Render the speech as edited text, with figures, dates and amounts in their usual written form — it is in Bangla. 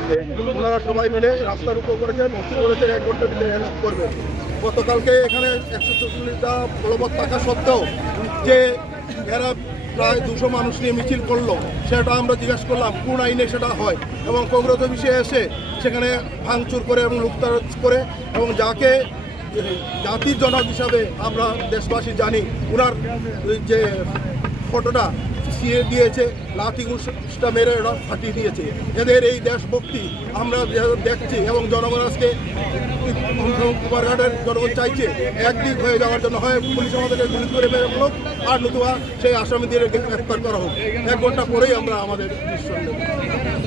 হয়েছে, ওনারা সবাই মিলে রাস্তার উপর করেছেন, মস্তি করেছেন 1 ঘন্টা মিলে হেল্প করবে। গতকালকে এখানে 144টা বলবৎ থাকা সত্ত্বেও যে এরা প্রায় 200 মানুষ নিয়ে মিছিল করলো, সেটা আমরা জিজ্ঞাসা করলাম কোন আইনে সেটা হয়, এবং কংগ্রেস অফিসে এসে সেখানে ভাঙচুর করে এবং লুটতরাজ করে, এবং যাকে জাতির জনক হিসাবে আমরা দেশবাসী জানি, ওনার যে ফটোটা ছিঁড়ে দিয়েছে, লাঠি ঘুষটা মেরে ওরা ফাটিয়ে দিয়েছে। এদের এই দেশভক্তি আমরা দেখছি, এবং জনগণ আজকে কুমারঘাটের জনগণ চাইছে একদিক হয়ে যাওয়ার জন্য, হয় পুলিশ আমাদেরকে গুলি করে মেরে হোক, আর নতুবা সেই আসামিদের গ্রেফতার করা হোক। 1 ঘন্টা পরেই আমরা আমাদের দৃশ্য